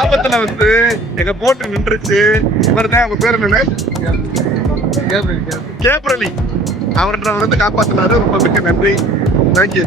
ஆபத்துல வந்து எங்க போட்டு நின்றுச்சு. இவர்தான் அவங்க பேர் என்ன? கேப்ரலி. அவர்கிட்ட வந்து காப்பாத்தினாரு. ரொம்ப மிக்க நன்றி. தேங்க்யூ.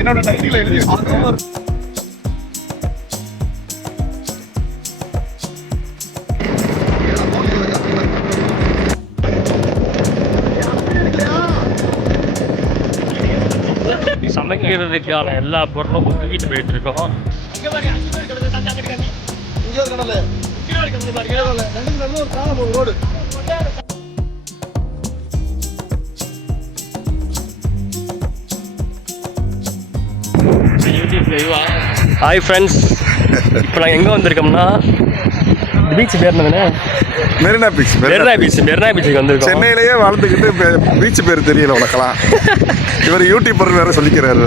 என்னோட டைட்டில் எழுதி சமைக்கிறதுக்கான எல்லா பொருளும் தூக்கிட்டு போயிட்டு இருக்கோம். ஹாய் ஃப்ரெண்ட்ஸ், இப்போ நாங்கள் எங்கே வந்திருக்கோம்னா பீச் பேர் என்னதுண்ணே? மெரினா பீச். மெரினா பீச்சுக்கு வந்திருக்கோம். சென்னையிலேயே வாழ்ந்துக்கிட்டு பீச் பேர் தெரியல உனக்கலாம். இவர் யூடியூபர் வேற சொல்லிக்கிறாரு.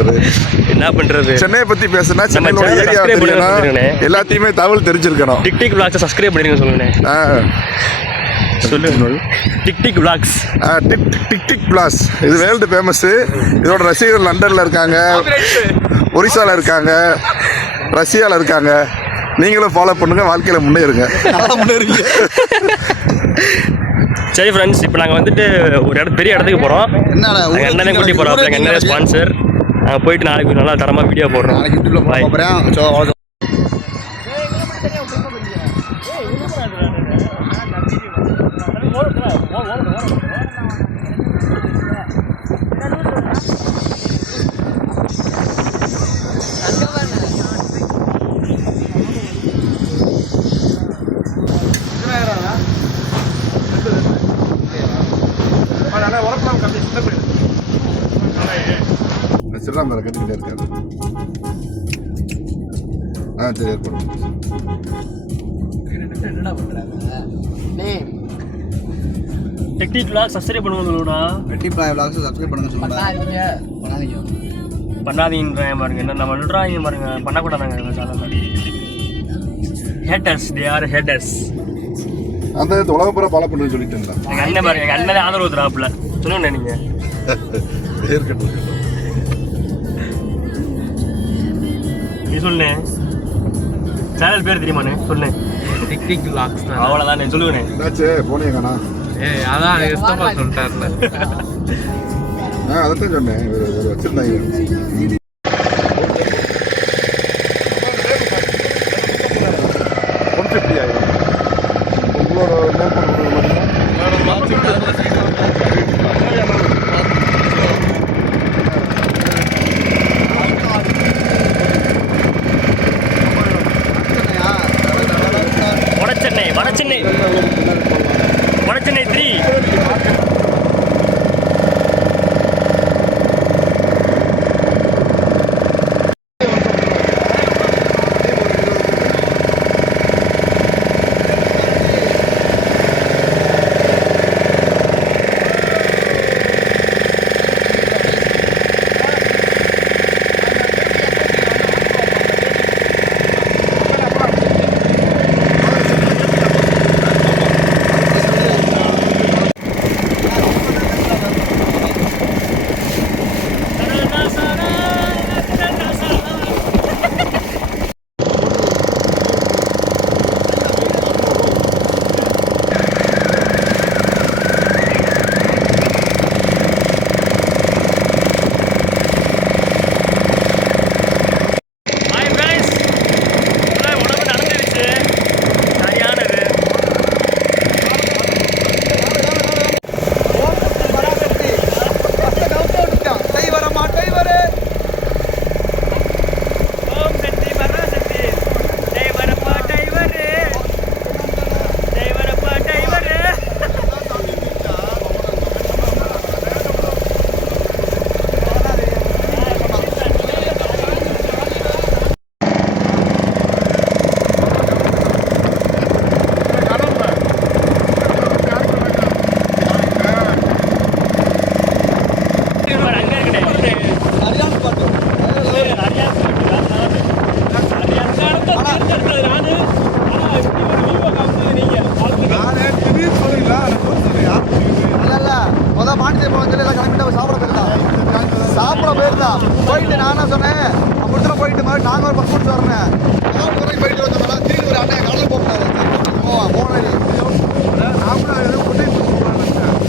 என்ன பண்றது, சென்னையை பத்தி பேசுனா சென்னையோட ஏரியா தெரியணும், எல்லாத்தையுமே தகவல் தெரிஞ்சிருக்கணும். டிக்டிக் விளாக்ஸை சப்ஸ்கிரைப் பண்ணிருங்க சொல்லுங்க. சொல்லுங்க. டிக்டிக் விளாக்ஸ். டிக்டிக் பிளாஸ் இது வேர்ல்டு ஃபேமஸ். இதோட ரசிகர்கள் லண்டன்ல இருக்காங்க, ஒரிசால இருக்காங்க, ரஷ்யால இருக்காங்க. நீங்களும் ஃபாலோ பண்ணுங்க, வாழ்க்கையில முன்னேறுங்க. சரி ஃப்ரெண்ட்ஸ், இப்போ நாங்கள் வந்துட்டு ஒரு பெரிய இடத்துக்கு போகிறோம். அண்ணனே கூட்டி போகிறோம். எங்கள் அண்ணன் ஸ்பான்சர். நாங்கள் போயிட்டு நாளைக்கு நல்லா தரமாக வீடியோ போடுறோம். சிறாமரை கட்டிக்கிட்டே இருக்காரு. சரி ஏற்படும். டிக்டிக் விளாக் சப்ஸ்கிரைப் பண்ணுவாங்களா? டிக்டிக் விளாக் சப்ஸ்கிரைப் பண்ணுங்க சொல்லுங்க. பண்ணாதீங்கன்றாங்க பாருங்க. என்ன நம்ம சொல்றாங்க பாருங்க, பண்ணக்கூடாதாங்க இந்த சேனல்ல. Haters, they are haters. அந்த உலக பூரா ஃபாலோ பண்ணுன்னு சொல்லிட்டேன்ல. எங்கள் அண்ணன் பாருங்க, எங்கள் அண்ணன் ஆதரவு தராப்புல. சொல்லுங்க நீங்க. நீ சொல்லு, சேனல் பேர் தெரியுமாண்ணே? சொல்லு. டிக்டிக் விளாக்ஸ். அவ்வளோதானே, சொல்லுங்கண்ணே. என்னாச்சு போனீங்கண்ணா? அதான் இஷ்டமா சொல்லிட்டாருல. அதைத்தான் சொன்னேன். வச்சிருந்தாங்க. வடச்சென்னை 3. சாப்பிட போயிருந்தான் போயிட்டு நானா சொன்னேன் அப்படித்தான் போயிட்டு மாதிரி நாங்கள் ஒரு பக்கம் வரேன் போயிட்டு வந்தோம்னா திரும்பி ஒரு அண்ணன் கடல் போகக்கூடாது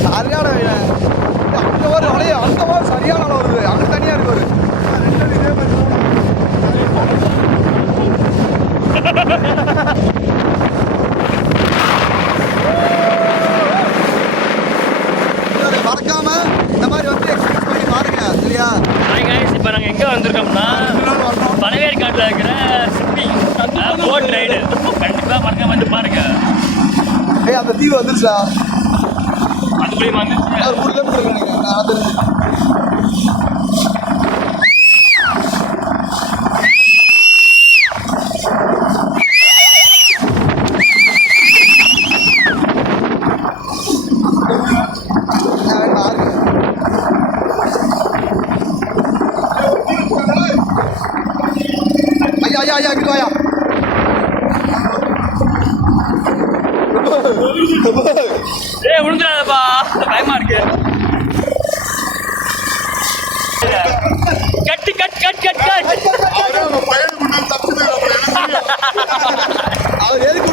சரியான அங்கே ஒரு அலைய அந்த மாதிரி சரியான அளவு வருது அங்கே தனியாக இருக்கு ஒரு மறக்காம இந்த மாதிரி வந்து எக்ஸ்பீரியன்ஸ் பண்ணி பாருங்க சரியா? இப்போ நாங்கள் எங்கே வந்திருக்கோம்னா பழவேற்காட்டில் இருக்கிற ஷிப்பிங் போட் ரைடு கண்டிப்பாக மறக்காம வந்து பாருங்க. ஏய் அந்த தீவு வந்துருச்சா? அதுக்குள்ளேயும் வந்துருச்சு. ஒரு 3 கிலோமீட்டர் நினைக்கிறேன் அது. ஐயா இங்க வாயா. விழுந்துடாதப்பா பயமா இருக்கு. கட்டு கட் கட் கட் கட் அவர் எதுக்கு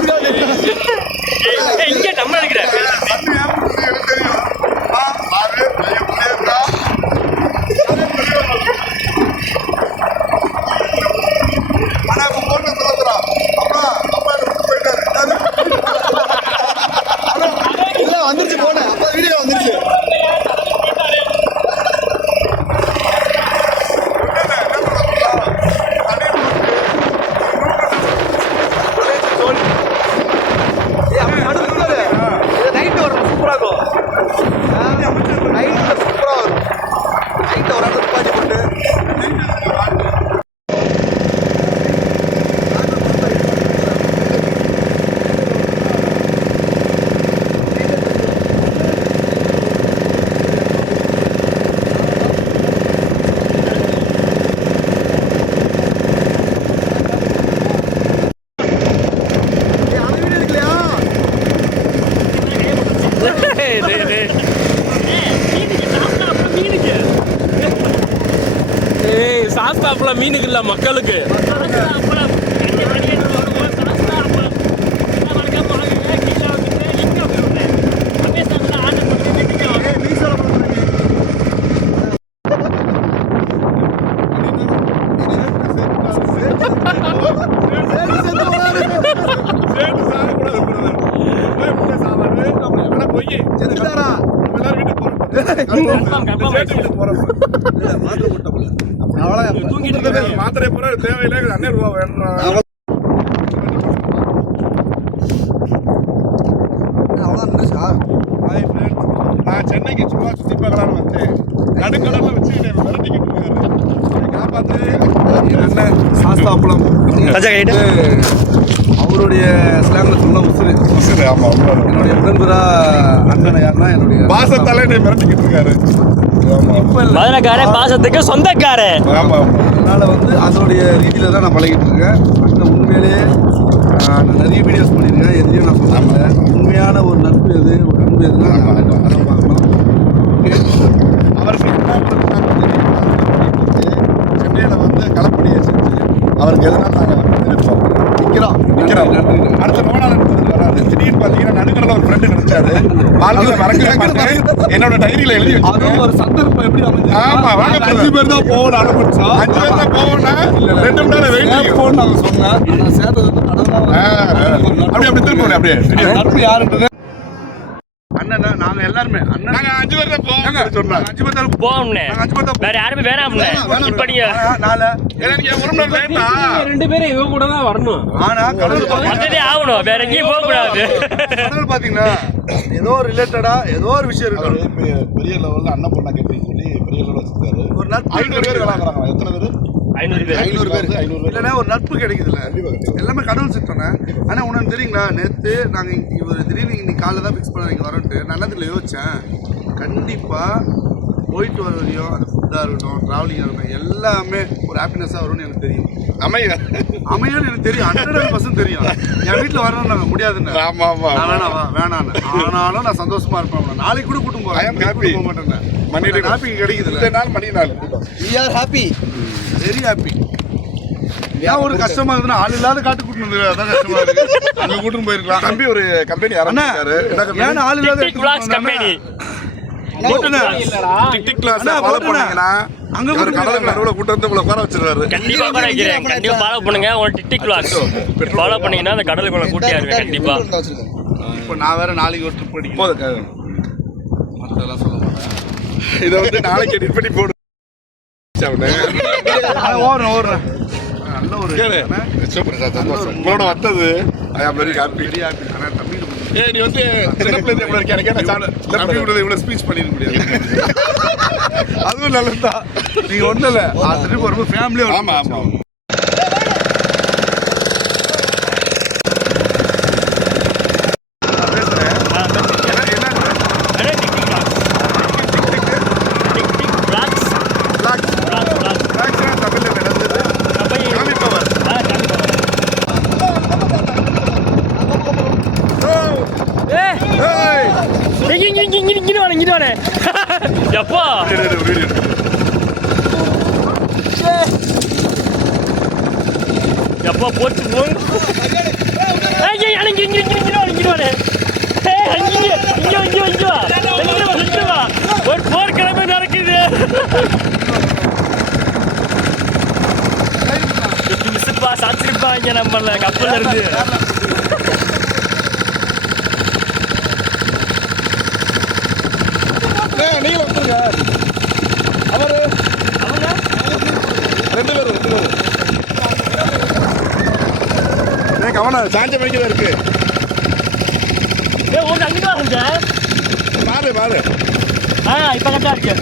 இங்கே நம்ம இருக்கிற வந்துருச்சு போனேன் அப்ப வீடியோ வந்துருச்சு. நைட்டு வரும் சூப்பரா இருக்கும். நைட்டு சூப்பரா வரும். நைட்டு ஒரு இடத்துல துப்பாக்கி போட்டு சாஸ்தாப்புல மீனுக்கு இல்ல மக்களுக்கு. மாத்திரை பூரா தேவையில்லை அண்ணன் ரூபா வேணும். நான் சென்னைக்கு சும்மா சுற்றி பார்க்கலான்னு வந்தேன். நடுக்கடலில் வச்சு விரட்டிக்கிட்டு இருக்காரு. காப்பாற்று அண்ணன் சாஸ்தாப்புலம் அவருடைய ஸ்லாங்ல சொன்ன உசுறு. ஆமாம் என்னுடைய உடன்புறா அண்ணன் யாருன்னா என்னுடைய பாசத்தாலே என்னை மிரட்டிக்கிட்டு இருக்காரு. மதுரைக்காரன் பாசத்துக்கு சொந்தக்காரன். அதனால வந்து அதோடைய ரீதியில தான் நான் பழகிட்டு இருக்கேன். அந்த உண்மையிலேயே நான் நிறைய வீடியோஸ் பண்ணியிருக்கேன். எதையும் நான் சொன்னாங்க உண்மையான ஒரு நட்பு எது ஒரு அன்பு எதுனா அதான் பார்க்கணும். அவருக்கு சென்னையில் வந்து களப்பணியை செஞ்சு அவருக்கு எதனால நாங்கள் இருப்போம் நிற்கிறோம். அடுத்த நோடால் வராது. திடீர்னு பார்த்தீங்கன்னா நடுக்கடல ஒரு ஃப்ரெண்டு கிடைச்சாரு. வாழ்க்கையில் மறக்கவே மாட்டேன். என்னோட டைரியில் எழுதி வச்சு ஒரு சந்தர்ப்பம் எப்படி அமைஞ்சு? ஆமா வாங்க 5 பேர் தான் போகணும் ஆரம்பிச்சோம். 5 பேர் தான் போகணும்னா 2 மணி நேரம் வெயிட் போகணும் நாங்கள் சொன்னேன். நான் சேர்த்தது அப்படி திரும்ப அப்படியே நட்பு யாருன்றது அண்ணன் நாங்கள் எல்லாருமே அண்ணன் நாங்கள் 5 பேர் தான் போவோம் சொன்னாங்க. 5 பேர் தான் போவோம்னே வேற யாருமே வேணாம்னே. இப்ப நீங்க எனக்கு 1 மணி நேரம் லேட்டா 2 பேரும் இவங்க கூட தான் வரணும். ஆனா கடல் வந்ததே ஆகணும். வேற எங்கேயும் போக கூடாது. கடல் பாத்தீங்கன்னா ஏதோ ரிலேட்டடா ஏதோ ஒரு விஷயம் இருக்கு. பெரிய லெவல்ல அண்ணன் பொண்ணா கேட்டீங்க சொல்லி பெரிய லெவலில் வச்சிருக்காரு. ஒரு நட்பு 500 பேர் விளாடுறாங்க. எத்தனை பேர்? 500 பேர். இல்லைன்னா ஒரு நட்பு கிடைக்குதுல்ல. எல்லாமே கடவுள் சித்தனை. ஆனால் உனக்கு தெரியுங்களா நேற்று நாங்கள் இவர் திடீர்னு இன்னைக்கு காலைல தான் ஃபிக்ஸ் பண்ண நீங்கள் வரோன்ட்டு நான் நேரத்தில் யோசித்தேன். கண்டிப்பாக போயிட்டு வர வரையும் அந்த ஃபுட்டாக இருக்கட்டும் ட்ராவலிங்காக இருக்கட்டும் எல்லாமே ஒரு ஹாப்பினஸ்ஸாக வரும்னு எனக்கு தெரியும். அமையும்னு எனக்கு தெரியும், 100% தெரியும். என் வீட்டில் வரணும்னு நாங்கள் முடியாதுன்னு வேணான்னு ஆனாலும் நான் சந்தோஷமா இருப்பேன். நாளைக்கு கூட கூட்டம் போக மாட்டேன். ஹாப்பி கிடைக்குது ஹாப்பி வெரி ஹாப்பி. ஏன் ஒரு கஷ்டமா இருக்குன்னா ஆள் இல்லாத காட்டு கூட்டு அதான் கஷ்டமா இருக்கு. அங்க கூட்டு போயிருக்கலாம். தம்பி ஒரு கம்பெனி ஆரம்பிச்சாரு. ஏன் ஆள் இல்லாத கம்பெனி டிக் கிளாஸ் ஃபாலோ பண்ணீங்கன்னா அங்க ஒரு கடலுக்கு நடுவுல கூட்டி வந்து உங்களை உட்கார வச்சிருவாரு. கண்டிப்பா உட்கார வைக்கிறேன். கண்டிப்பா ஃபாலோ பண்ணுங்க. ஒரு டிக் கிளாஸ் ஃபாலோ பண்ணீங்கன்னா அந்த கடலுக்குள்ள கூட்டியாருங்க கண்டிப்பா. இப்போ நான் வேற நாளைக்கு ஒரு ட்ரிப் அடிக்கும் போது மற்றதெல்லாம் சொல்ல மாட்டேன். இதை வந்து நாளைக்கு எடிட் பண்ணி போடு. ஓடுறேன் நல்ல ஒரு சூப்பர் சார், சந்தோஷம் உங்களோட வந்தது. ஐ am very happy very happy. ஆனால் தம்பி நீ வந்து சின்ன பிள்ளைங்க எவ்வளோ இருக்கேன் எனக்கு தம்பி கூட இவ்வளோ ஸ்பீச் பண்ணிட முடியாது. அதுவும் நல்லதுதான். நீங்கள் ஒன்றும் இல்லை திருப்பி வரும்போது ஃபேமிலியாக. ஆமாம் ஆமாம். எப்பா எப்பா போச்சு போய் ஒரு போர்க்கிழமை நடக்குது. மிஸ்ப்பா சாச்சிருப்பாங்க நம்மள கப்பல்ல இருந்து. நீங்க வந்துருங்க. அவரு ரெண்டு பேரும் கவனம் சாஞ்ச மணிக்கு இருக்கு. பாரு பாரு இப்ப கரெக்டா இருக்கு.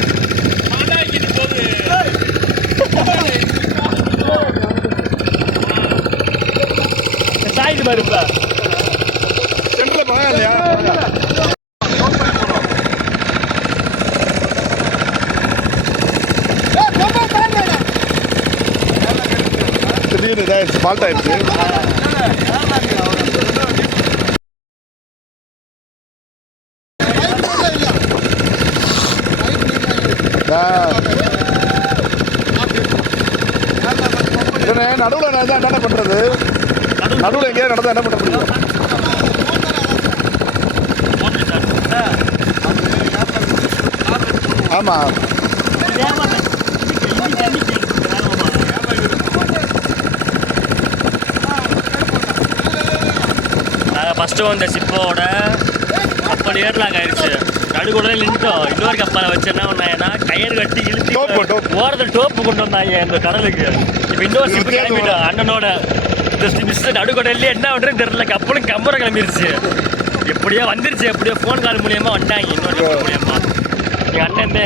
சாய்ந்து பாரு இப்ப சென்ட்ல போக இல்லையா? திடீர்னு இதாகிடுச்சு, ஃபால்ட் ஆயிடுச்சு. நடுவில் என்ன பண்றது? நடுவில் எங்கேயாவது நடந்தா என்ன பண்ண முடியும்? ஆமா நாங்கள் ஃபஸ்ட்டு வந்த சிப்போட கப்பல் ஏர்லாக் ஆயிடுச்சு. நடுக்கூட நின்றுட்டோம். இன்னொரு கப்பலை வச்சு என்ன பண்ணாங்கன்னா கயிறு கட்டி இழுத்து ஓரத்தில் டோப்பு கொண்டு வந்தாங்க இந்த கடலுக்கு. இப்போ இன்னொரு சிப்பு கிளம்பிட்டோம் அண்ணனோட. இந்த மிஸ் நடுக்கடல்லே என்ன பண்ணுறதுன்னு தெரியல. கப்பலும் கம்பரை கிளம்பிடுச்சு. எப்படியோ வந்துருச்சு. எப்படியோ ஃபோன் கால் மூலியமாக வந்துட்டாங்க. இன்னொரு மூலியமா எங்கள் அண்ணன்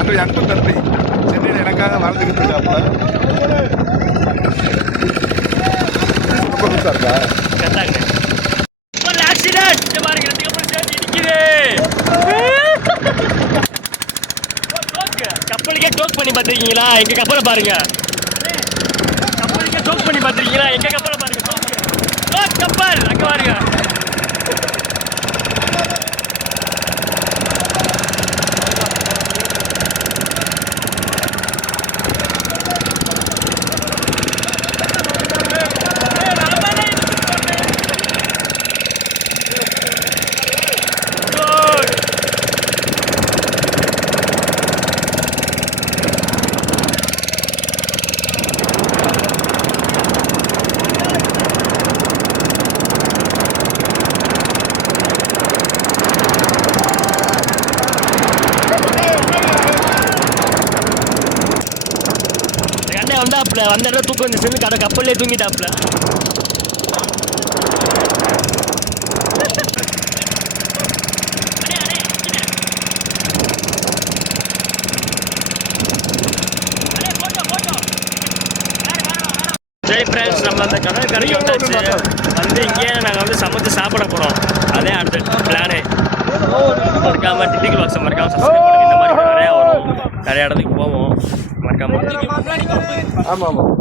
அன்றைய அன்பு தம்பி சென்னையில் எனக்காக வாழ்ந்துக்கிட்டு இருக்காப்புல. ரொம்ப புதுசாக இருக்கா? கத்தாங்க ஆக்சிடென்ட் பாருங்க. கப்பலுக்கே டோக் பண்ணி பார்த்துருக்கீங்களா? எங்க கப்பலை பாருங்க. கப்பலுக்கே டோக் பண்ணி பார்த்துருக்கீங்களா? எங்க கப்பலை பாருங்க. கப்பல் அங்க பாருங்க. வந்தாப்புல வந்த இடம் தூக்கம் வந்துச்சு. கடை கப்பல்லே தூங்கிட்டாப்புல. சரி ஃப்ரெண்ட்ஸ், நம்ம அந்த கடல் கரைக்கு வந்தாச்சு. வந்து இங்கேயே நாங்கள் வந்து சமைச்சு சாப்பிட போகிறோம். அதே அடுத்த பிளானு. மறக்காம டிடிக்கு பாக்ஸை மறக்காம சப்ஸ்கிரைப் பண்ணுங்க. இந்த மாதிரி நிறையா வரும், நிறைய இடத்துக்கு போவோம் மறக்காம. ஆமாம் ஆமாம்